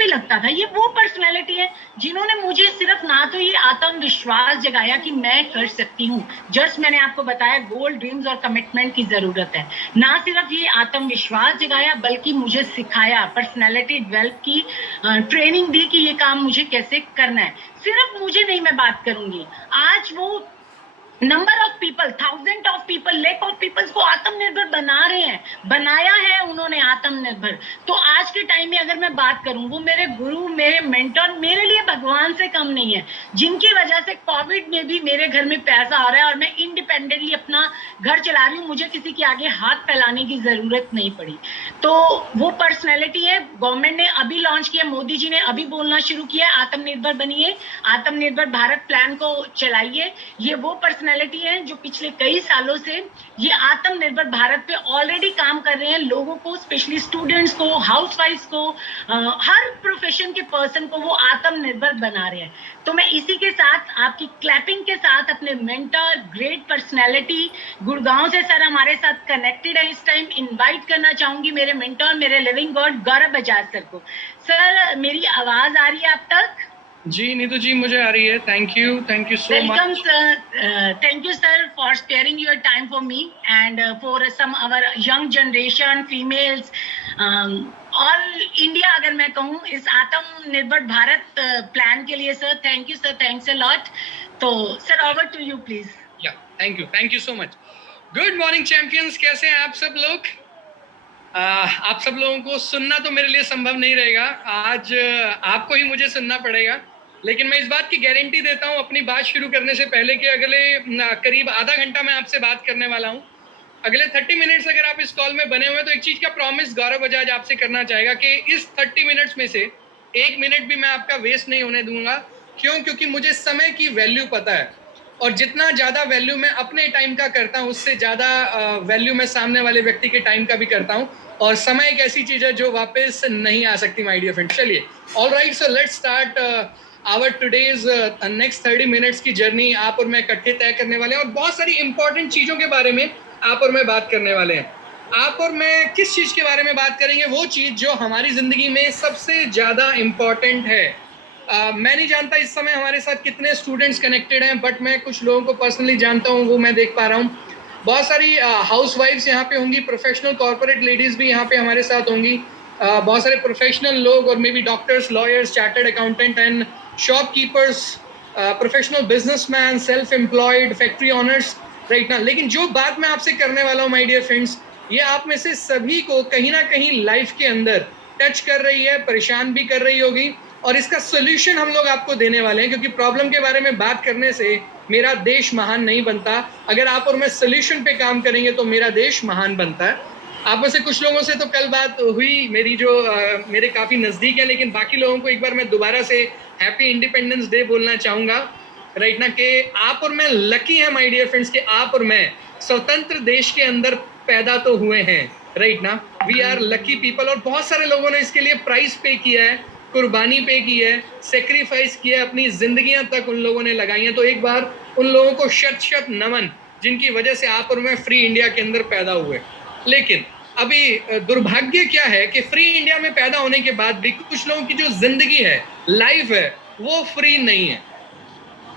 भी लगता था। ये वो पर्सनैलिटी है जिन्होंने मुझे सिर्फ ना तो ये आत्मविश्वास जगाया कि मैं कर सकती हूँ, जस्ट मैंने आपको बताया गोल, ड्रीम्स और कमिटमेंट की जरूरत है, ना सिर्फ ये आत्मविश्वास जगाया बल्कि मुझे सिखाया, पर्सनैलिटी डेवलप की ट्रेनिंग दी कि ये काम मुझे कैसे करना है। सिर्फ मुझे नहीं मैं बात करूंगी, आज वो number of people, thousand of people, lakh of peoples को आत्मनिर्भर बना रहे हैं, बनाया है उन्होंने आत्मनिर्भर। तो आज के टाइम में अगर मैं बात करूं, वो मेरे गुरु, मेरे मेंटर, मेरे लिए भगवान से कम नहीं है, जिनकी वजह से कोविड में भी मेरे घर में पैसा आ रहा है और मैं इंडिपेंडेंटली अपना घर चला रही हूँ, मुझे किसी के आगे हाथ फैलाने की जरूरत नहीं पड़ी। तो वो पर्सनैलिटी है। गवर्नमेंट ने अभी लॉन्च किया, मोदी जी ने अभी बोलना शुरू किया, आत्मनिर्भर बनिए, आत्मनिर्भर भारत प्लान को चलाइए। ये वो पर्सनैलिटी है जो पिछले कई सालों से ये आत्मनिर्भर भारत पे ऑलरेडी काम कर रहे हैं, लोगों को, स्पेशली स्टूडेंट्स को, हाउसवाइफ्स को, हर प्रोफेशन के पर्सन को वो आत्मनिर्भर बना रहे हैं। तो मैं इसी के साथ आपकी क्लैपिंग के साथ अपने मेंटर, ग्रेट पर्सनैलिटी, गुड़गांव से सर हमारे साथ कनेक्टेड है इस टाइम, इनवाइट करना चाहूंगी मेरे मेंटर, मेरे लिविंग गॉड गौरव बजाज सर को। सर मेरी आवाज आ रही है आप तक? जी नीतू जी, मुझे आ रही है। Thank you so much. Welcome, sir. Thank you, sir, for sparing your time for me and for some our young generation, females, all India अगर मैं कहूँ इस आत्मनिर्भर भारत प्लान के लिए। Sir thank you sir, thanks a lot. तो sir over to you please. या thank you so much. Good morning champions, कैसे हैं आप सब लोग? आप सब लोगों को सुनना तो मेरे लिए संभव नहीं रहेगा, आज आपको ही मुझे सुनना पड़ेगा, लेकिन मैं इस बात की गारंटी देता हूं अपनी बात शुरू करने से पहले कि अगले करीब आधा घंटा मैं आपसे बात करने वाला हूं। अगले 30 मिनट्स अगर आप इस कॉल में बने हुए तो एक चीज का प्रॉमिस गौरव बजाज आपसे करना चाहेगा कि इस 30 मिनट्स में से 1 मिनट भी मैं आपका वेस्ट नहीं होने दूंगा। क्यों? क्योंकि मुझे समय की वैल्यू पता है, और जितना ज्यादा वैल्यू मैं अपने टाइम का करता हूं उससे ज्यादा वैल्यू मैं सामने वाले व्यक्ति के टाइम का भी करता हूं, और समय एक ऐसी चीज है जो वापस नहीं आ सकती माय डियर फ्रेंड। चलिए, alright, so let's start our today's next 30 minutes की जर्नी आप और मैं इकट्ठे तय करने वाले हैं, और बहुत सारी इंपॉर्टेंट चीजों के बारे में आप और मैं बात करने वाले हैं। आप और मैं किस चीज के बारे में बात करेंगे? वो चीज जो हमारी जिंदगी में सबसे ज्यादा इंपॉर्टेंट है। मैं नहीं जानता इस समय हमारे साथ कितने स्टूडेंट्स कनेक्टेड हैं, बट मैं कुछ लोगों को पर्सनली जानता हूँ, वो मैं देख पा रहा हूँ। बहुत सारी हाउसवाइफ्स यहाँ पे होंगी, प्रोफेशनल कॉर्पोरेट लेडीज भी यहाँ पे हमारे साथ होंगी, बहुत सारे प्रोफेशनल लोग, और may be doctors, lawyers, chartered accountant and shopkeepers, professional businessman, self employed, factory honours, right ना। लेकिन जो बात मैं आपसे करने वाला हूँ माय डियर फ्रेंड्स, ये आप में से सभी को कहीं ना कहीं लाइफ के अंदर टच कर रही है, परेशान भी कर रही होगी, और इसका सोल्यूशन हम लोग आपको देने वाले हैं, क्योंकि प्रॉब्लम के बारे में बात करने से मेरा देश महान नहीं बनता। अगर आप और मैं सोल्यूशन पे काम करेंगे तो मेरा देश महान बनता है। आप में से कुछ लोगों से तो कल बात हुई मेरी, जो मेरे काफी नजदीक है, लेकिन बाकी लोगों को एक बार मैं दोबारा से हैप्पी इंडिपेंडेंस डे बोलना चाहूंगा, राइट ना, कि आप और मैं लकी हैं माय डियर फ्रेंड्स, कि आप और मैं स्वतंत्र देश के अंदर पैदा तो हुए हैं, राइट ना। वी आर लकी पीपल, और बहुत सारे लोगों ने इसके लिए प्राइस पे किया है, कुर्बानी पे की है, सेक्रीफाइस किया है, अपनी जिंदगियां तक उन लोगों ने लगाई हैं। तो एक बार उन लोगों को शत शत नमन, जिनकी वजह से आप और मैं फ्री इंडिया के अंदर पैदा हुए। लेकिन अभी दुर्भाग्य क्या है कि फ्री इंडिया में पैदा होने के बाद भी कुछ लोगों की जो जिंदगी है, लाइफ है, वो फ्री नहीं है।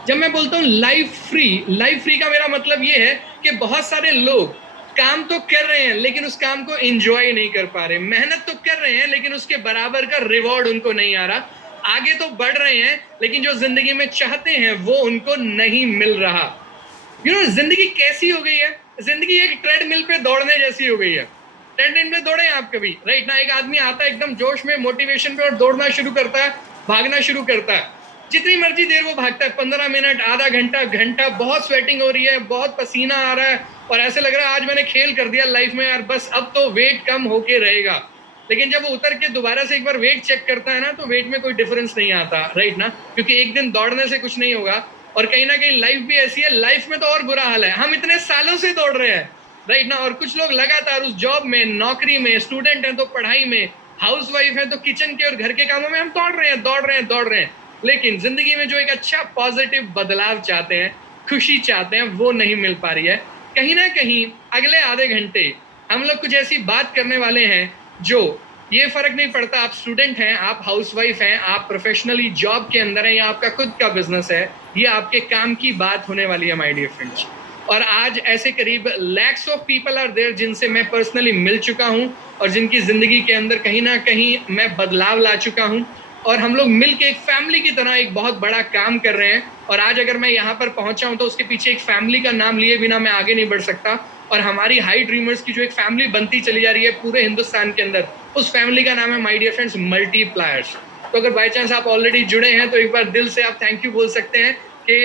जब मैं बोलता हूँ लाइफ फ्री का मेरा मतलब ये है कि बहुत सारे लोग काम तो कर रहे हैं लेकिन उस काम को एंजॉय नहीं कर पा रहे, मेहनत तो कर रहे हैं लेकिन उसके बराबर का रिवॉर्ड उनको नहीं आ रहा, आगे तो बढ़ रहे हैं लेकिन जो जिंदगी में चाहते हैं वो उनको नहीं मिल रहा। जिंदगी कैसी हो गई है? जिंदगी एक ट्रेडमिल पे दौड़ने जैसी हो गई है। ट्रेडमिल पे दौड़े आप कभी, राइट ना? एक आदमी आता है एकदम जोश में, मोटिवेशन पे, और दौड़ना शुरू करता है, भागना शुरू करता है। जितनी मर्जी देर वो भागता है, 15 मिनट, आधा घंटा, घंटा, बहुत स्वेटिंग हो रही है, बहुत पसीना आ रहा है, और ऐसे लग रहा है आज मैंने खेल कर दिया लाइफ में यार, बस अब तो वेट कम होके रहेगा। लेकिन जब वो उतर के दोबारा से एक बार वेट चेक करता है ना, तो वेट में कोई डिफरेंस नहीं आता, राइट ना, क्योंकि एक दिन दौड़ने से कुछ नहीं होगा। और कहीं ना कहीं लाइफ भी ऐसी है, लाइफ में तो और बुरा हाल है, हम इतने सालों से दौड़ रहे हैं, राइट ना, और कुछ लोग लगातार उस जॉब में, नौकरी में, स्टूडेंट हैं तो पढ़ाई में, हाउसवाइफ है तो किचन के और घर के कामों में हम दौड़ रहे हैं। लेकिन जिंदगी में जो एक अच्छा पॉजिटिव बदलाव चाहते हैं, खुशी चाहते हैं, वो नहीं मिल पा रही है। कहीं ना कहीं अगले आधे घंटे हम लोग कुछ ऐसी बात करने वाले हैं जो ये फर्क नहीं पड़ता आप स्टूडेंट हैं, आप हाउसवाइफ हैं, आप प्रोफेशनली जॉब के अंदर हैं या आपका खुद का बिजनेस है, ये आपके काम की बात होने वाली है माय डियर फ्रेंड्स। और आज ऐसे करीब lakhs of people are there जिनसे मैं पर्सनली मिल चुका हूं और जिनकी जिंदगी के अंदर कहीं ना कहीं मैं बदलाव ला चुका हूं, और हम लोग मिलके एक फैमिली की तरह एक बहुत बड़ा काम कर रहे हैं। और आज अगर मैं यहाँ पर पहुंचा हूं तो उसके पीछे एक फैमिली का नाम लिए बिना मैं आगे नहीं बढ़ सकता। और हमारी हाई ड्रीमर्स की जो एक फैमिली बनती चली जा रही है पूरे हिंदुस्तान के अंदर, उस फैमिली का नाम है माय डियर फ्रेंड्स मल्टीप्लायर्स। तो अगर बाय चांस आप ऑलरेडी जुड़े हैं तो एक बार दिल से आप थैंक यू बोल सकते हैं कि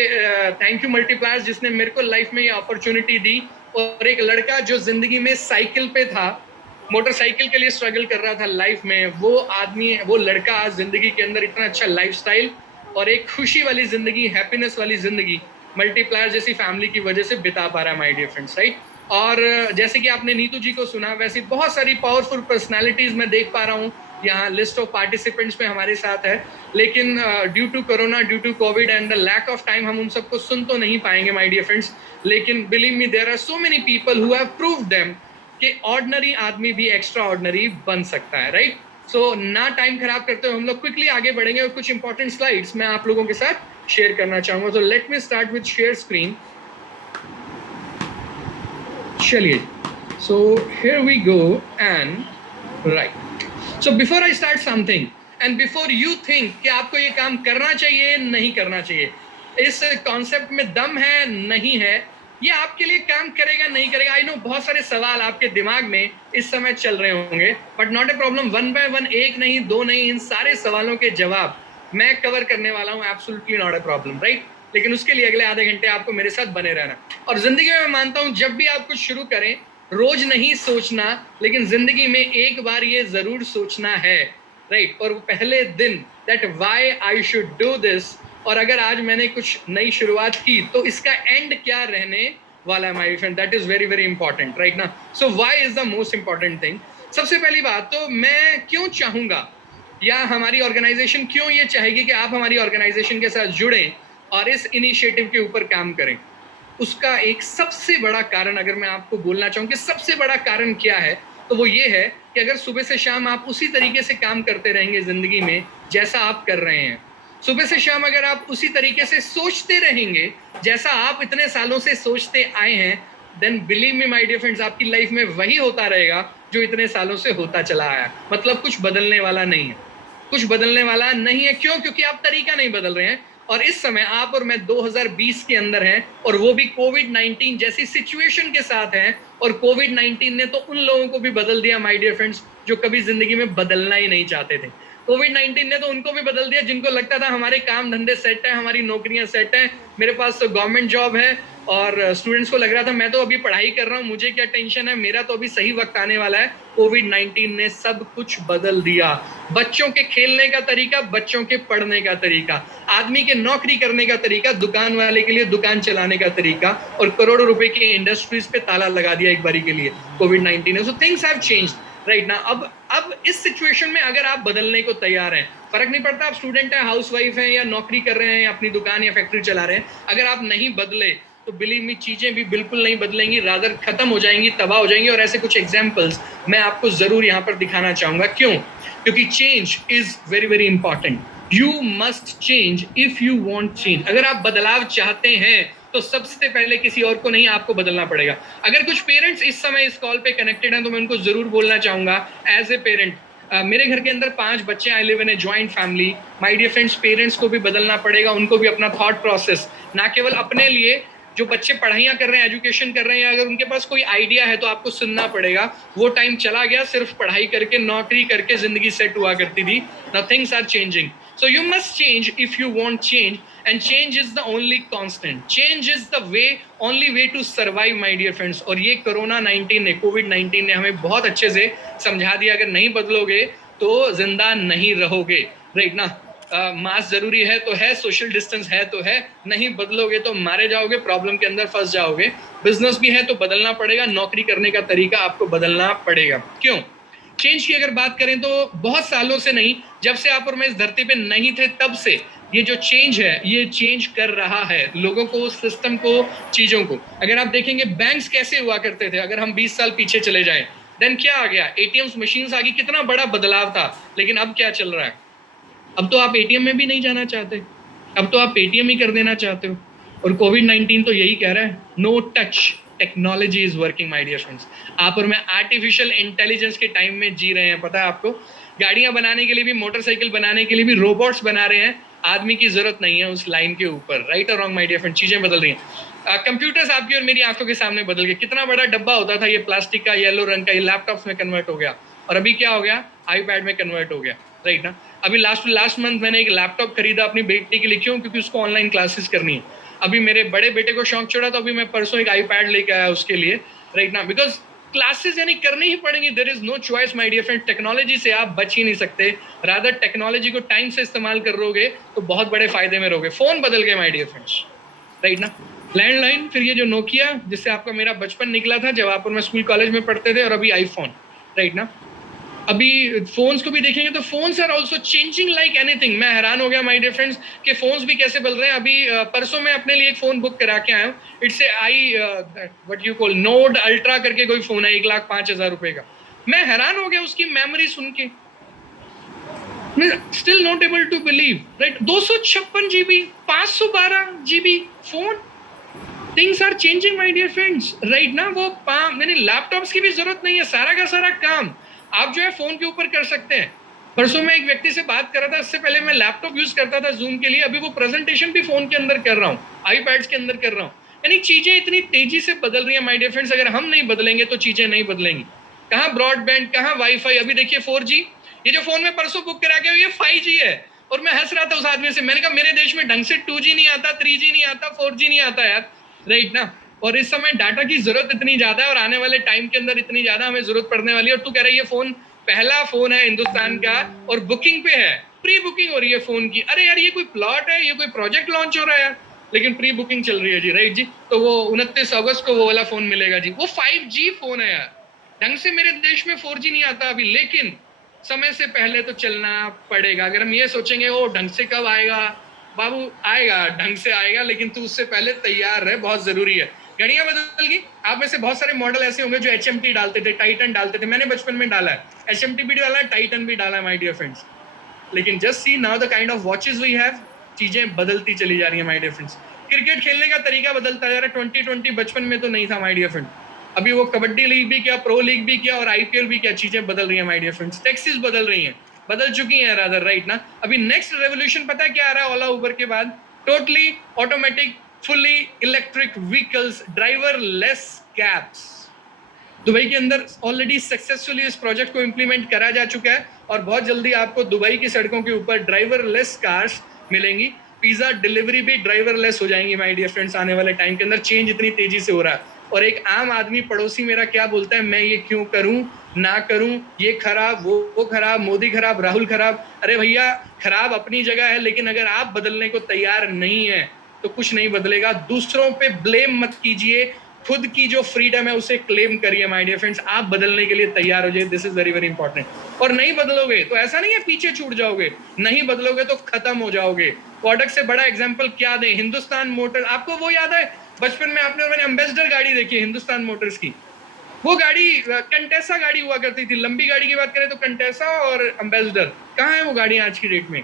थैंक यू मल्टीप्लायर्स, जिसने मेरे को लाइफ में ये अपॉर्चुनिटी दी। और एक लड़का जो जिंदगी में साइकिल पे था, मोटरसाइकिल के लिए स्ट्रगल कर रहा था लाइफ में, वो आदमी, वो लड़का आज जिंदगी के अंदर इतना अच्छा लाइफस्टाइल और एक खुशी वाली जिंदगी, हैप्पीनेस वाली जिंदगी मल्टीप्लायर जैसी फैमिली की वजह से बिता पा रहा है माय डियर फ्रेंड्स, राइट। और जैसे कि आपने नीतू जी को सुना, वैसे बहुत सारी पावरफुल पर्सनालिटीज मैं देख पा रहा हूँ यहाँ लिस्ट ऑफ पार्टिसिपेंट्स में हमारे साथ है। लेकिन due to corona, due to covid and the lack of time हम उन सबको सुन तो नहीं पाएंगे माय डियर फ्रेंड्स। लेकिन believe me, there are so many people who have proved them कि ऑर्डिनरी आदमी भी एक्स्ट्रा ऑर्डिनरी बन सकता है, राइट। सो ना टाइम खराब करते हुए हम लोग क्विकली आगे बढ़ेंगे और कुछ इंपॉर्टेंट स्लाइड्स मैं आप लोगों के साथ शेयर करना चाहूंगा। तो let me start with share screen. चलिए, so here we go and right. So before I start something and before you think कि आपको ये काम करना चाहिए नहीं करना चाहिए, इस कॉन्सेप्ट में दम है नहीं है, ये आपके लिए काम करेगा नहीं करेगा, आई नो बहुत सारे सवाल आपके दिमाग में इस समय चल रहे होंगे, but not a problem. One by one, एक नहीं दो नहीं, इन सारे सवालों के जवाब मैं कवर करने वाला हूँ, absolutely not a problem, right. लेकिन उसके लिए अगले आधे घंटे आपको मेरे साथ बने रहना। और जिंदगी में मैं मानता हूँ जब भी आप कुछ शुरू करें, रोज नहीं सोचना, लेकिन जिंदगी में एक बार ये जरूर सोचना है, राइट। और पहले दिन that why I should do this, और अगर आज मैंने कुछ नई शुरुआत की तो इसका एंड क्या रहने वाला है my friend, that is very very important, right ना। So why is the most important thing. सबसे पहली बात तो मैं क्यों चाहूंगा या हमारी ऑर्गेनाइजेशन क्यों ये चाहेगी कि आप हमारी ऑर्गेनाइजेशन के साथ जुड़ें और इस इनिशिएटिव के ऊपर काम करें, उसका एक सबसे बड़ा कारण अगर मैं आपको बोलना चाहूँ कि सबसे बड़ा कारण क्या है, तो वो ये है कि अगर सुबह से शाम आप उसी तरीके से काम करते रहेंगे जिंदगी में जैसा आप कर रहे हैं, सुबह से शाम अगर आप उसी तरीके से सोचते रहेंगे जैसा आप इतने सालों से सोचते आए हैं, then believe me my dear friends, आपकी लाइफ में वही होता रहेगा जो इतने सालों से होता चला आया। मतलब कुछ बदलने वाला नहीं है, कुछ बदलने वाला नहीं है। क्यों? क्योंकि आप तरीका नहीं बदल रहे हैं। और इस समय आप और मैं 2020 के अंदर हैं, और वो भी कोविड-19 जैसी सिचुएशन के साथ हैं। और कोविड-19 ने तो उन लोगों को भी बदल दिया माय डियर फ्रेंड्स जो कभी जिंदगी में बदलना ही नहीं चाहते थे। कोविड-19 ने तो उनको भी बदल दिया जिनको लगता था हमारे काम धंधे सेट है, हमारी नौकरियां सेट हैं, मेरे पास तो गवर्नमेंट जॉब है। और स्टूडेंट्स को लग रहा था मैं तो अभी पढ़ाई कर रहा हूँ, मुझे क्या टेंशन है, मेरा तो अभी सही वक्त आने वाला है। कोविड-19 ने सब कुछ बदल दिया। बच्चों के खेलने का तरीका, बच्चों के पढ़ने का तरीका, आदमी के नौकरी करने का तरीका, दुकान वाले के लिए दुकान चलाने का तरीका, और करोड़ों रुपए की इंडस्ट्रीज पे ताला लगा दिया एक बारी के लिए कोविड-19 ने। So things have changed, right ना। अब इस सिचुएशन में अगर आप बदलने को तैयार हैं, फर्क नहीं पड़ता आप स्टूडेंट हैं, हाउसवाइफ हैं, या नौकरी कर रहे हैं, या अपनी दुकान या फैक्ट्री चला रहे हैं, अगर आप नहीं बदले तो बिलीव मी चीजें भी बिल्कुल नहीं बदलेंगी, रादर खत्म हो जाएंगी, तबाह हो जाएंगी। और ऐसे कुछ एग्जांपल्स मैं आपको जरूर यहाँ पर दिखाना चाहूंगा। क्यों? क्योंकि change is very very important. You must change if you want change. अगर आप बदलाव चाहते हैं तो सबसे पहले किसी और को नहीं, आपको बदलना पड़ेगा। अगर कुछ पेरेंट्स इस समय इस कॉल पे कनेक्टेड हैं तो मैं उनको जरूर बोलना चाहूंगा एज ए पेरेंट, मेरे घर के अंदर 5 बच्चे, I live in a joint family. My dear friends, parents को भी बदलना पड़ेगा, उनको भी अपना थॉट प्रोसेस, ना केवल अपने लिए, जो बच्चे पढ़ाइयाँ कर रहे हैं, एजुकेशन कर रहे हैं, अगर उनके पास कोई आइडिया है तो आपको सुनना पड़ेगा। वो टाइम चला गया, सिर्फ पढ़ाई करके, नौकरी करके जिंदगी सेट हुआ करती थी। Now things are changing, so you must change if you want change, and change is the only constant, change is the way, only way to survive my dear friends. और ये कोरोना 19 ने, कोविड-19 ने हमें बहुत अच्छे से समझा दिया, अगर नहीं बदलोगे तो जिंदा नहीं रहोगे, राइट ना। मास्क जरूरी है तो है, सोशल डिस्टेंस है तो है, नहीं बदलोगे तो मारे जाओगे, प्रॉब्लम के अंदर फंस जाओगे। बिजनेस भी है तो बदलना पड़ेगा, नौकरी करने का तरीका आपको बदलना पड़ेगा। क्यों? चेंज की अगर बात करें तो बहुत सालों से नहीं, जब से आप और मैं इस धरती पे नहीं थे तब से ये जो चेंज है, ये चेंज कर रहा है लोगों को, सिस्टम को, चीजों को। अगर आप देखेंगे बैंक्स कैसे हुआ करते थे, अगर हम 20 साल पीछे चले जाएं, देन क्या आ गया, एटीएम्स मशीन्स आ गई, कितना बड़ा बदलाव था। लेकिन अब क्या चल रहा है, अब तो आप एटीएम में भी नहीं जाना चाहते, अब तो आप पेटीएम ही कर देना चाहते हो। और कोविड-19 तो यही कह रहा है, no touch technology is working my dear friends. आप और मैं आर्टिफिशियल इंटेलिजेंस के टाइम में जी रहे हैं, पता है आपको। गाड़ियां बनाने के लिए भी, मोटरसाइकिल बनाने के लिए भी रोबोट्स बना रहे हैं, आदमी की जरूरत नहीं है उस लाइन के ऊपर। राइट और रॉन्ग माय डियर फ्रेंड, चीजें बदल रही हैं। कंप्यूटर्स आपकी और मेरी आंखों के सामने बदल गए। कितना बड़ा डब्बा होता था ये प्लास्टिक का, येलो रंग का, ये लैपटॉप्स में कन्वर्ट हो गया। और अभी क्या हो गया, आईपैड में कन्वर्ट हो गया। राइट ना। अभी लास्ट मंथ मैंने एक लैपटॉप खरीदा अपनी बेटी के लिए, क्यों, क्योंकि उसको ऑनलाइन क्लासेस करनी है। अभी मेरे बड़े बेटे को शौक चढ़ा तो अभी मैं परसों एक आईपैड लेके आया उसके लिए। राइट ना, बिकॉज क्लासेस यानी करनी ही पड़ेंगी, there is no choice my dear friend. Technology से आप बच ही नहीं सकते, रादर टेक्नोलॉजी को टाइम से इस्तेमाल कर रहोगे तो बहुत बड़े फायदे में रहोगे। फोन बदल गए माय डियर फ्रेंड्स। राइट ना, लैंडलाइन, फिर ये जो नोकिया जिससे आपका मेरा बचपन निकला था जब आप और मैं स्कूल कॉलेज में पढ़ते थे, और अभी आईफोन। राइट ना, अभी फोन्स को भी देखेंगे तो phones are also changing like anything. मैं हैरान हो गया माय डियर फ्रेंड्स कि फोन्स भी कैसे बदल रहे हैं। अभी परसों मैं अपने लिए एक फोन बुक करा के आया हूँ। It's a I what you call node ultra करके कोई फोन है, 1,05,000 रुपए का। मैं हैरान हो गया उसकी मेमोरी सुन के, still not able to believe. Right, 256 GB, 512 GB फोन। Things are changing my dear friends. Right ना, वो यानी लैपटॉप्स की भी जरूरत नहीं है, सारा का सारा काम आप जो है फोन के ऊपर कर सकते हैं। परसों मैं एक व्यक्ति से बात कर रहा था, इससे पहले मैं लैपटॉप यूज करता था जूम के लिए, अभी वो प्रेजेंटेशन भी फोन के अंदर कर रहा हूँ, आईपैड्स के अंदर कर रहा हूँ। यानी चीजें इतनी तेजी से बदल रही है माय डियर फ्रेंड्स, अगर हम नहीं बदलेंगे तो चीजें नहीं बदलेंगी। कहाँ ब्रॉडबैंड, कहाँ वाईफाई, अभी देखिए 4G, ये जो फोन में परसों बुक करा के ये 5G है। और मैं हंस रहा था उस आदमी से, मैंने कहा मेरे देश में ढंग से 2G नहीं आता, 3G नहीं आता, 4G नहीं आता यार। राइट ना, और इस समय डाटा की जरूरत इतनी ज्यादा है और आने वाले टाइम के अंदर इतनी ज्यादा हमें जरूरत पड़ने वाली है। और तू कह रहा है ये फोन पहला फोन है हिंदुस्तान का और बुकिंग पे है, प्री बुकिंग हो रही है फोन की। अरे यार, ये कोई प्लॉट है, ये कोई प्रोजेक्ट लॉन्च हो रहा है यार, लेकिन प्री बुकिंग चल रही है जी। राइट जी, तो वो 29 अगस्त को वो वाला फोन मिलेगा जी, वो 5G फोन है यार। ढंग से मेरे देश में 4G नहीं आता अभी, लेकिन समय से पहले तो चलना पड़ेगा। अगर हम ये सोचेंगे वो ढंग से कब आएगा, बाबू आएगा, ढंग से आएगा, लेकिन तू उससे पहले तैयार रहे, बहुत जरूरी है। घड़ियां बदल गई। आप में से बहुत सारे मॉडल ऐसे होंगे जो HMT डालते थे, टाइटन डालते थे, मैंने बचपन में डाला है, HMT भी डाला है, टाइटन भी डाला है माय डियर फ्रेंड्स। लेकिन just see now the kind of watches we have, चीजें बदलती चली जा रही है माय डियर फ्रेंड्स। क्रिकेट खेलने का तरीका बदलता जा रहा है, 2020 बचपन में तो नहीं था माय डियर फ्रेंड। अभी वो कबड्डी लीग भी क्या, प्रो लीग भी क्या, और IPL भी क्या, चीजें बदल रही है माय डियर फ्रेंड्स। टैक्सीज बदल रही हैं, बदल चुकी हैं रादर। राइट ना, अभी नेक्स्ट रेवोल्यूशन पता है क्या आ रहा है ओला उबर के बाद, totally automatic fully electric vehicles, driver less cabs. Dubai के अंदर ऑलरेडी सक्सेसफुली इस प्रोजेक्ट को इंप्लीमेंट करा जा चुका है और बहुत जल्दी आपको दुबई की सड़कों के ऊपर ड्राइवर लेस कार्स मिलेंगी। पिज्जा डिलीवरी भी ड्राइवर लेस हो जाएंगी माय डियर फ्रेंड्स आने वाले टाइम के अंदर। चेंज इतनी तेजी से हो रहा है। और एक आम आदमी पड़ोसी मेरा क्या बोलता है, मैं ये क्यों करूं ना करूं, ये खराब, वो खराब, मोदी खराब, राहुल खराब। अरे भैया, खराब अपनी जगह है, लेकिन अगर आप बदलने को तैयार नहीं है तो कुछ नहीं बदलेगा। दूसरों पे ब्लेम मत कीजिए, खुद की जो फ्रीडम है उसे क्लेम करिए माय डियर फ्रेंड्स। आप बदलने के लिए तैयार हो जाइए, this is very very important. और नहीं बदलोगे तो ऐसा नहीं है पीछे छूट जाओगे, नहीं बदलोगे तो खत्म हो जाओगे। प्रोडक्ट से बड़ा एग्जांपल क्या दें, हिंदुस्तान मोटर, आपको वो याद है बचपन में आपने और मैंने एम्बेसडर गाड़ी देखी है हिंदुस्तान मोटर्स की। वो गाड़ी कंटेसा गाड़ी हुआ करती थी, लंबी गाड़ी की बात करें तो कंटेसा और एम्बेसडर। कहाँ है वो गाड़ियां आज की डेट में?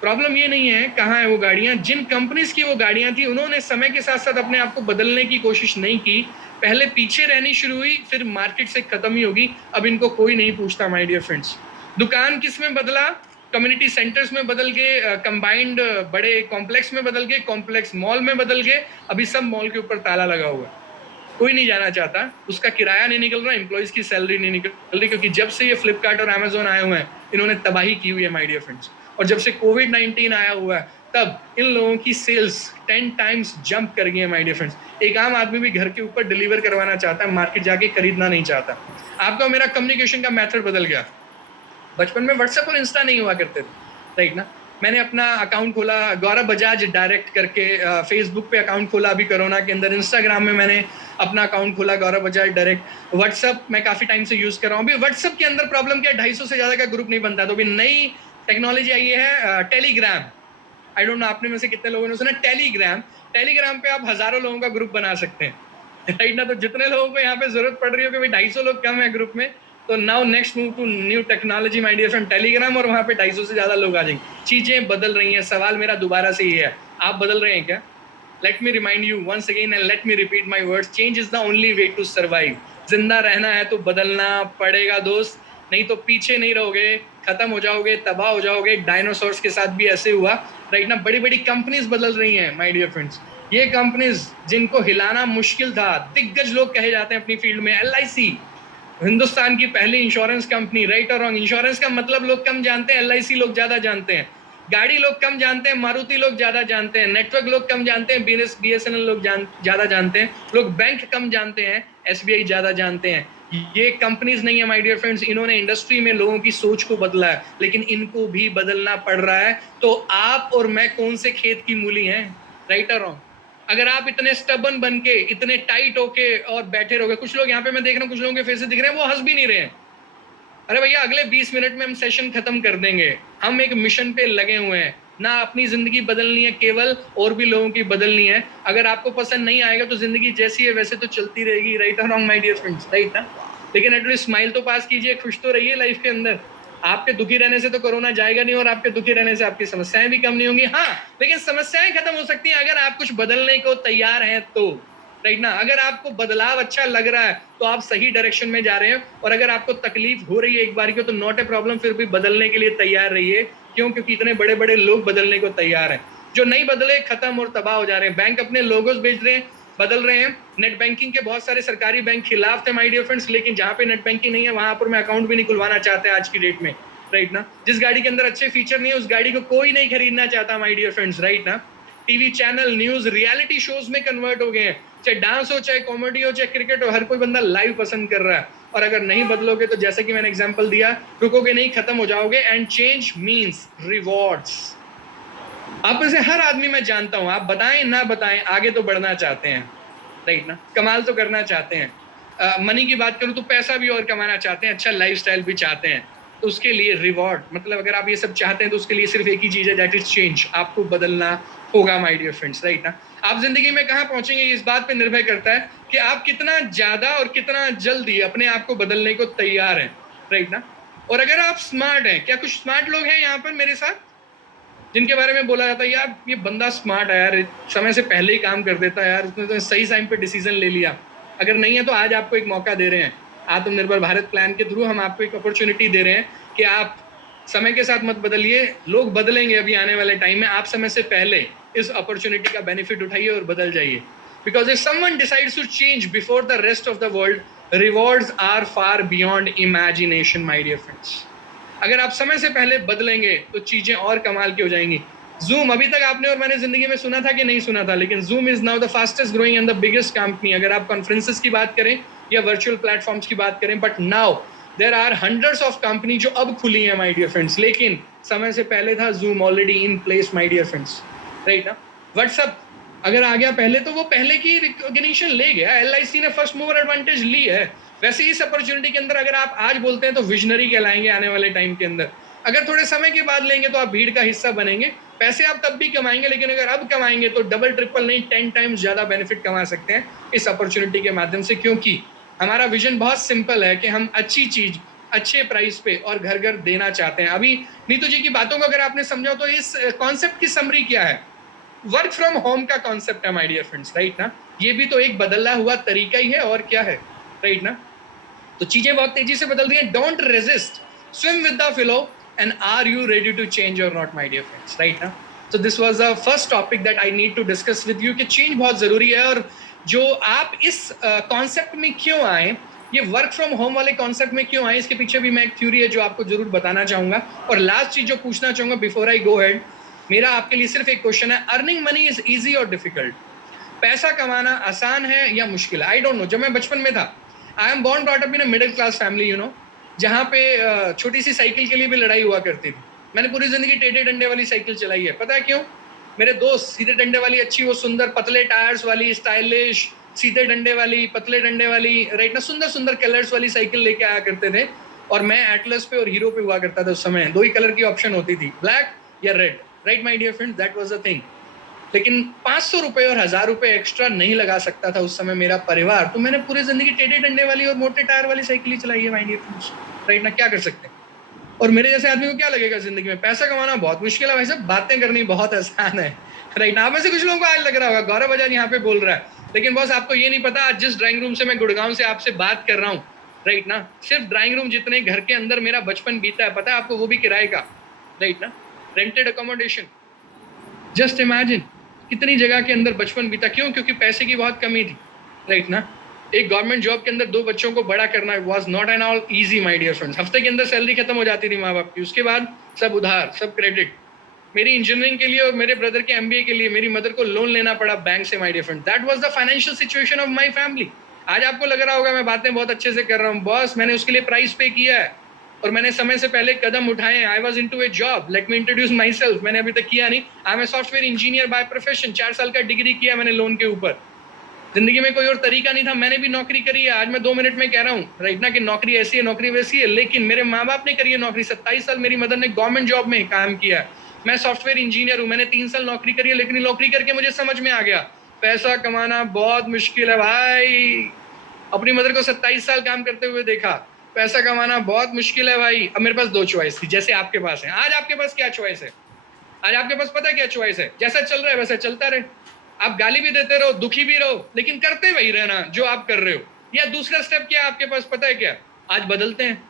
प्रॉब्लम ये नहीं है कहाँ है वो गाड़ियां, जिन कंपनीज की वो गाड़ियां थी उन्होंने समय के साथ साथ अपने आप को बदलने की कोशिश नहीं की। पहले पीछे रहनी शुरू हुई, फिर मार्केट से खत्म ही होगी। अब इनको कोई नहीं पूछता माय डियर फ्रेंड्स। दुकान किस में बदला, कम्युनिटी सेंटर्स में बदल गए, कंबाइंड बड़े कॉम्प्लेक्स में बदल गए, कॉम्प्लेक्स मॉल में बदल गए। अभी सब मॉल के ऊपर ताला लगा हुआ है, कोई नहीं जाना चाहता, उसका किराया नहीं निकल रहा, एम्प्लॉइज की सैलरी नहीं निकल रही, क्योंकि जब से ये फ्लिपकार्ट और अमेजोन आए हुए हैं इन्होंने तबाही की हुई है माय डियर फ्रेंड्स। और जब से कोविड-19 आया हुआ है तब इन लोगों की सेल्स 10 टाइम्स जंप कर गई है माय डियर फ्रेंड्स। एक आम आदमी भी घर के ऊपर डिलीवर करवाना चाहता है, मार्केट जाके खरीदना नहीं चाहता। आपका मेरा कम्युनिकेशन का मेथड बदल गया। बचपन में व्हाट्सएप और इंस्टा नहीं हुआ करते थे, राइट ना। मैंने अपना अकाउंट खोला गौरव बजाज डायरेक्ट करके, फेसबुक पे अकाउंट खोला अभी कोरोना के अंदर, इंस्टाग्राम में मैंने अपना अकाउंट खोला गौरव बजाज डायरेक्ट, व्हाट्सएप मैं काफ़ी टाइम से यूज़ कर रहा हूँ। अभी व्हाट्सएप के अंदर प्रॉब्लम क्या है, 250 से ज़्यादा का ग्रुप नहीं बनता। तो अभी नई टेक्नोलॉजी आई है टेलीग्राम। आई डोंट नो आपने में से कितने लोगों ने सुना टेलीग्राम। टेलीग्राम पे आप हज़ारों लोगों का ग्रुप बना सकते हैं, राइट ना। तो जितने लोगों को यहाँ पे जरूरत पड़ रही हो कि भाई 250 लोग कम है ग्रुप में, तो now next move to new technology my dear friend, Telegram, और वहाँ पे 250 से ज़्यादा लोग आ जाएंगे। चीज़ें बदल रही हैं। सवाल मेरा दोबारा से ये है, आप बदल रहे हैं क्या? Let me remind you once again and let me repeat my words. Change is the only way to survive. जिंदा रहना है तो बदलना पड़ेगा दोस्त, नहीं तो पीछे नहीं रहोगे, खत्म हो जाओगे, तबाह हो जाओगे। डायनासोर्स के साथ भी ऐसे हुआ, राइट ना। बड़ी बड़ी कंपनीज बदल रही हैं माय डियर फ्रेंड्स। ये कंपनीज जिनको हिलाना मुश्किल था, दिग्गज लोग कहे जाते हैं अपनी फील्ड में। LIC, हिंदुस्तान की पहली इंश्योरेंस कंपनी, राइट और रॉन्ग। इंश्योरेंस का मतलब लोग कम जानते हैं, LIC लोग ज्यादा जानते हैं। गाड़ी लोग कम जानते हैं, मारुति लोग ज्यादा जानते हैं। नेटवर्क लोग कम जानते हैं, BSNL लोग ज्यादा जानते हैं। लोग बैंक कम जानते हैं, SBI ज्यादा जानते हैं। ये कंपनीज नहीं है माय डियर फ्रेंड्स, इन्होंने इंडस्ट्री में लोगों की सोच को बदला है, लेकिन इनको भी बदलना पड़ रहा है। तो आप और मैं कौन से खेत की मूली हैं, राइट और रॉन्ग? अगर आप इतने स्टबन बन के, इतने टाइट होके और बैठे रहोगे, कुछ लोग यहाँ पे मैं देख रहा हूँ, कुछ लोगों के फेस दिख रहे हैं, वो हंस भी नहीं रहे हैं। अरे भैया, अगले 20 मिनट में हम सेशन खत्म कर देंगे। हम एक मिशन पे लगे हुए हैं, ना अपनी जिंदगी बदलनी है केवल, और भी लोगों की बदलनी है। अगर आपको पसंद नहीं आएगा तो जिंदगी जैसी है वैसे तो चलती रहेगी, राइट और wrong my dear friends, right ना। लेकिन एटलीस्ट स्माइल तो पास कीजिए, खुश तो रहिए लाइफ के अंदर। आपके दुखी रहने से तो कोरोना जाएगा नहीं, और आपके दुखी रहने से आपकी समस्याएं भी कम नहीं होंगी। हाँ, लेकिन समस्याएं खत्म हो सकती हैं अगर आप कुछ बदलने को तैयार हैं तो, राइट ना। अगर आपको बदलाव अच्छा लग रहा है तो आप सही डायरेक्शन में जा रहे हैं, और अगर आपको तकलीफ हो रही है एक बार की तो नॉट ए प्रॉब्लम, फिर भी बदलने के लिए तैयार रहिए। क्यों? क्योंकि इतने बड़े बड़े लोग बदलने को तैयार हैं। जो नहीं बदले खत्म और तबाह हो जा रहे हैं। बैंक अपने लोगोस बेच रहे हैं, बदल रहे हैं। नेट बैंकिंग के बहुत सारे सरकारी बैंक खिलाफ थे माय डियर फ्रेंड्स, लेकिन जहां पे नेट बैंकिंग नहीं है वहां पर मैं अकाउंट भी नहीं खुलवाना चाहते आज की डेट में, राइट ना। जिस गाड़ी के अंदर अच्छे फीचर नहीं है उस गाड़ी को कोई नहीं खरीदना चाहता माय डियर फ्रेंड्स, राइट ना। TV channel, news, reality shows में कन्वर्ट हो गए हैं। चाहे डांस हो, चाहे कॉमेडी हो, चाहे क्रिकेट हो, हर कोई बंदा लाइव पसंद कर रहा है। और अगर नहीं बदलोगे तो जैसे कि मैंने एग्जांपल दिया, रुकोगे नहीं, खत्म हो जाओगे। And change means rewards. आप में से हर आदमी मैं जानता हूं, आप बताएं ना बताएं, आगे तो बढ़ना चाहते हैं, राइट ना। कमाल तो करना चाहते हैं। मनी की बात करूं तो पैसा भी और कमाना चाहते हैं, अच्छा लाइफस्टाइल भी चाहते हैं। तो उसके लिए रिवॉर्ड, मतलब अगर आप ये सब चाहते हैं तो उसके लिए सिर्फ एक ही चीज है, दैट इज चेंज। आपको बदलना होगा माय डियर फ्रेंड्स, राइट ना। आप जिंदगी में कहाँ पहुंचेंगे इस बात पे निर्भर करता है कि आप कितना ज्यादा और कितना जल्दी अपने आप को बदलने को तैयार हैं, राइट ना। और अगर आप स्मार्ट हैं, क्या कुछ स्मार्ट लोग हैं यहाँ पर मेरे साथ जिनके बारे में बोला जाता है यार ये बंदा स्मार्ट है यार, समय से पहले ही काम कर देता है यार, उसने तो सही टाइम पे डिसीजन ले लिया। अगर नहीं है तो आज आपको एक मौका दे रहे हैं, आत्मनिर्भर भारत प्लान के थ्रू हम आपको एक अपॉर्चुनिटी दे रहे हैं कि आप समय के साथ मत बदलिए, लोग बदलेंगे अभी आने वाले टाइम में। आप समय से पहले इस अपॉर्चुनिटी का बेनिफिट उठाइए और बदल जाइए। Because if someone decides to change before the rest of the world, rewards are far beyond imagination my dear friends. अगर आप समय से पहले बदलेंगे तो चीजें और कमाल की हो जाएंगी। जूम, अभी तक आपने और मैंने जिंदगी में सुना था कि नहीं सुना था, लेकिन zoom is now the fastest growing and the biggest company. अगर आप कॉन्फ्रेंसेस की बात करें या वर्चुअल प्लेटफॉर्म्स की बात करें, but now there are hundreds of company जो अब खुली हैं माय डियर फ्रेंड्स, लेकिन समय से पहले था Zoom already in place my dear friends, right ना। व्हाट्सएप अगर आ गया पहले तो वो पहले की रिकॉग्निशन ले गया, LIC ने फर्स्ट मूवर एडवांटेज ली है। वैसे इस अपॉर्चुनिटी के अंदर अगर आप आज बोलते हैं तो विजनरी कहलाएंगे आने वाले टाइम के अंदर। अगर थोड़े समय के बाद लेंगे तो आप भीड़ का हिस्सा बनेंगे। पैसे आप तब भी कमाएंगे, लेकिन अगर अब कमाएंगे तो डबल ट्रिपल नहीं 10 टाइम्स ज्यादा बेनिफिट कमा सकते हैं इस अपॉर्चुनिटी के माध्यम से। क्योंकि हमारा विजन बहुत सिंपल है कि हम अच्छी चीज अच्छे प्राइस पे और घर घर देना चाहते हैं। अभी नीतू जी की बातों को अगर आपने समझा तो इस कॉन्सेप्ट की समरी क्या है? वर्क फ्रॉम होम का कॉन्सेप्ट है माय डियर फ्रेंड्स, राइट ना। ये भी तो एक बदला हुआ तरीका ही है, और क्या है, राइट ना। तो चीजें बहुत तेजी से बदल रही हैं। Don't resist, swim with the flow, and are you ready to change और not my dear friends, right ना। तो this was the first topic that I need to discuss with you कि चेंज बहुत जरूरी है। और जो आप इस कॉन्सेप्ट में क्यों आए, ये वर्क फ्रॉम होम वाले कॉन्सेप्ट में क्यों आए, इसके पीछे भी मैं एक थ्योरी है जो आपको जरूर बताना चाहूंगा। और लास्ट चीज जो पूछना चाहूंगा बिफोर आई गो हेड, मेरा आपके लिए सिर्फ एक क्वेश्चन है, अर्निंग मनी इज इजी और डिफिकल्ट? पैसा कमाना आसान है या मुश्किल है? I don't know. जब मैं बचपन में था, I am born brought up in a middle class family, you know, जहाँ पे छोटी सी साइकिल के लिए भी लड़ाई हुआ करती थी। मैंने पूरी जिंदगी टेढ़े डंडे वाली साइकिल चलाई है। पता है क्यों? मेरे दोस्त सीधे डंडे वाली अच्छी, वो सुंदर पतले टायर्स वाली, स्टाइलिश, सीधे डंडे वाली, पतले डंडे वाली, राइट ना, सुंदर सुंदर कलर्स वाली साइकिल लेके आया करते थे। और मैं एटलस पे और हीरो पे हुआ करता था। उस समय दो ही कलर की ऑप्शन होती थी, ब्लैक या red, right my dear friend, that was the thing. लेकिन 500 रुपए और 1000 रुपए एक्स्ट्रा नहीं लगा सकता था उस समय मेरा परिवार, तो मैंने पूरी जिंदगी टेढ़े डंडे वाली और मोटे टायर वाली साइकिल ही चलाई है माय डियर फ्रेंड्स, राइट ना? क्या कर सकते हैं? और मेरे जैसे आदमी को क्या लगेगा जिंदगी में? पैसा कमाना बहुत मुश्किल है भाई साहब, बातें करनी बहुत आसान है, राइट ना? आप में से कुछ लोगों को आज लग रहा होगा गौरव बजाज यहाँ पे बोल रहा है, लेकिन बॉस आपको ये नहीं पता, आज जिस ड्राइंग रूम से मैं गुड़गांव से आपसे बात कर रहा हूँ, राइट ना, सिर्फ ड्राइंग रूम जितने घर के अंदर मेरा बचपन बीता है, पता है आपको? वो भी किराए का, राइट ना, रेंटेड अकोमोडेशन। जस्ट इमेजिन कितनी जगह के अंदर बचपन बीता। क्यों? क्योंकि पैसे की बहुत कमी थी, राइट ना? एक गवर्नमेंट जॉब के अंदर 2 बच्चों को बड़ा करना was not an all easy my dear friends. हफ्ते के अंदर सैलरी खत्म हो जाती थी माँ बाप की, उसके बाद सब उधार, सब क्रेडिट। मेरी इंजीनियरिंग के लिए और मेरे ब्रदर के एमबीए के लिए मेरी मदर को लोन लेना पड़ा बैंक से my dear friend. That was the financial situation of my family. आज आपको लग रहा होगा मैं बातें बहुत अच्छे से कर रहा हूँ, बॉस मैंने उसके लिए प्राइस पे किया है और मैंने समय से पहले कदम उठाए। I was into a job, let me introduce myself, मैंने अभी तक किया नहीं। I am a software engineer by profession, 4 साल का डिग्री किया मैंने लोन के ऊपर। जिंदगी में कोई और तरीका नहीं था, मैंने भी नौकरी करी है। आज मैं 2 मिनट में कह रहा हूँ, राइट ना, कि नौकरी ऐसी है, नौकरी वैसी है, लेकिन मेरे माँ बाप ने करी है नौकरी। 27 साल मेरी मदर ने गवर्नमेंट जॉब में काम किया। मैं सॉफ्टवेयर इंजीनियर हूँ, मैंने 3 साल नौकरी करी है, लेकिन नौकरी करके मुझे समझ में आ गया पैसा कमाना बहुत मुश्किल है भाई। अपनी मदर को 27 साल काम करते हुए देखा, पैसा कमाना बहुत मुश्किल है भाई। अब मेरे पास 2 चॉइस थी, जैसे आपके पास है। आज आपके पास क्या चॉइस है? आज आपके पास पता है क्या चॉइस है? जैसा चल रहा है वैसा चलता रहे। आप गाली भी देते रहो, दुखी भी रहो, लेकिन करते वही रहना जो आप कर रहे हो। या दूसरा स्टेप क्या है आपके पास, पता है क्या? आज बदलते हैं,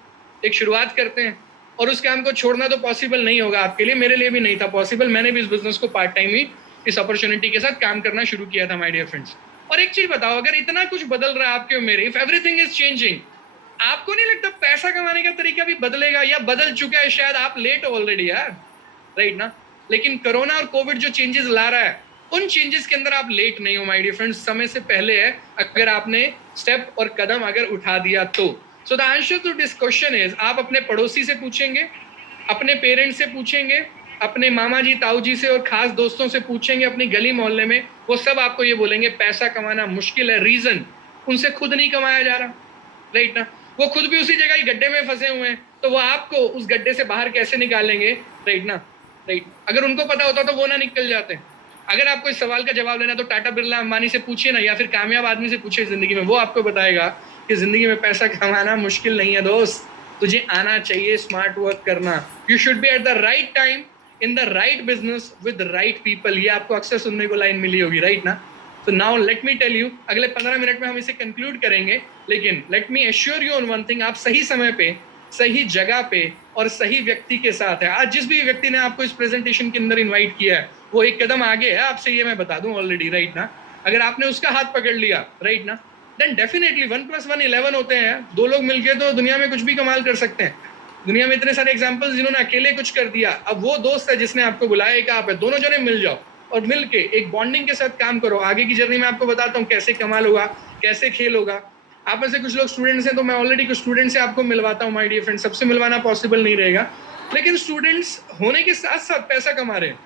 एक शुरुआत करते हैं। और उस काम को छोड़ना तो पॉसिबल नहीं होगा आपके लिए, मेरे लिए भी नहीं था पॉसिबल। मैंने भी इस बिजनेस को पार्ट टाइम ही इस अपॉर्चुनिटी के साथ काम करना शुरू किया था माय डियर फ्रेंड्स। और एक चीज बताओ, अगर इतना कुछ बदल रहा है आपके और मेरे, इफ एवरीथिंग इज चेंजिंग, आपको नहीं लगता पैसा कमाने का तरीका भी बदलेगा? या बदल चुका है शायद, आप लेट हो ऑलरेडी यार, राइट ना? लेकिन कोरोना और कोविड जो चेंजेस ला रहा है, उन चेंजेस के अंदर आप लेट नहीं हो माय डियर फ्रेंड्स, समय से पहले है अगर आपने स्टेप और कदम अगर उठा दिया तो। So the answer to this question is, आप अपने पड़ोसी से पूछेंगे, अपने पेरेंट्स से पूछेंगे, अपने मामा जी ताऊ जी से और खास दोस्तों से पूछेंगे, अपनी गली मोहल्ले में, वो सब आपको ये बोलेंगे पैसा कमाना मुश्किल है। रीजन, उनसे खुद नहीं कमाया जा रहा, राइट ना? वो खुद भी उसी जगह ही गड्ढे में फंसे हुए हैं, तो वो आपको उस गड्ढे से बाहर कैसे निकालेंगे, राइट ना? राइट, अगर उनको पता होता तो वो ना निकल जाते। अगर आपको इस सवाल का जवाब लेना तो टाटा बिरला अंबानी से पूछिए ना, या फिर कामयाब आदमी से पूछिए जिंदगी में, वो आपको बताएगा कि जिंदगी में पैसा कमाना मुश्किल नहीं है दोस्त, तुझे आना चाहिए स्मार्ट वर्क करना। You should be at the right time in the right business with right people. ये आपको अक्सर सुनने को लाइन मिली होगी, राइट ना? तो now let me tell you, अगले 15 मिनट में हम इसे कंक्लूड करेंगे, लेकिन let me assure you on one thing, आप सही समय पे, सही जगह पे और सही व्यक्ति के साथ है। आज जिस भी व्यक्ति ने आपको इस प्रेजेंटेशन के अंदर इन्वाइट किया है, वो एक कदम आगे है आपसे, ये मैं बता दूं ऑलरेडी, राइट ना? अगर आपने उसका हाथ पकड़ लिया, राइट ना, देन डेफिनेटली 1 + 1 11 होते हैं। 2 लोग मिलके तो दुनिया में कुछ भी कमाल कर सकते हैं। दुनिया में इतने सारे एग्जाम्पल्स जिन्होंने अकेले कुछ कर दिया। अब वो दोस्त है जिसने आपको बुलाया, एक आप है, दोनों जने मिल जाओ और मिलके एक बॉन्डिंग के साथ काम करो। आगे की जर्नी में आपको बताता हूँ कैसे कमाल होगा, कैसे खेल होगा। आप में से कुछ लोग स्टूडेंट्स हैं, तो मैं ऑलरेडी कुछ स्टूडेंट से आपको मिलवाता हूँ माय डियर फ्रेंड। सबसे मिलवाना पॉसिबल नहीं रहेगा, लेकिन स्टूडेंट्स होने के साथ साथ पैसा कमा रहे हैं,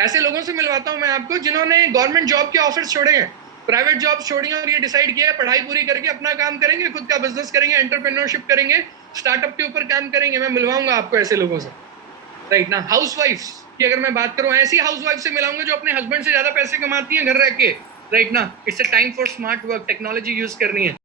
ऐसे लोगों से मिलवाता हूँ मैं आपको जिन्होंने गवर्नमेंट जॉब के ऑफर्स छोड़े हैं, प्राइवेट जॉब छोड़ी और ये डिसाइड किया है पढ़ाई पूरी करके अपना काम करेंगे, खुद का बिजनेस करेंगे, एंटरप्रेन्योरशिप करेंगे, स्टार्टअप के ऊपर काम करेंगे। मैं मिलवाऊंगा आपको ऐसे लोगों से, राइट ना? हाउसवाइफ्स की अगर मैं बात करूं, ऐसी हाउसवाइफ से मिलाऊंगा जो अपने हस्बैंड से ज्यादा पैसे कमाती हैं घर रह के, राइट ना? It's a time for smart work, technology use करनी है।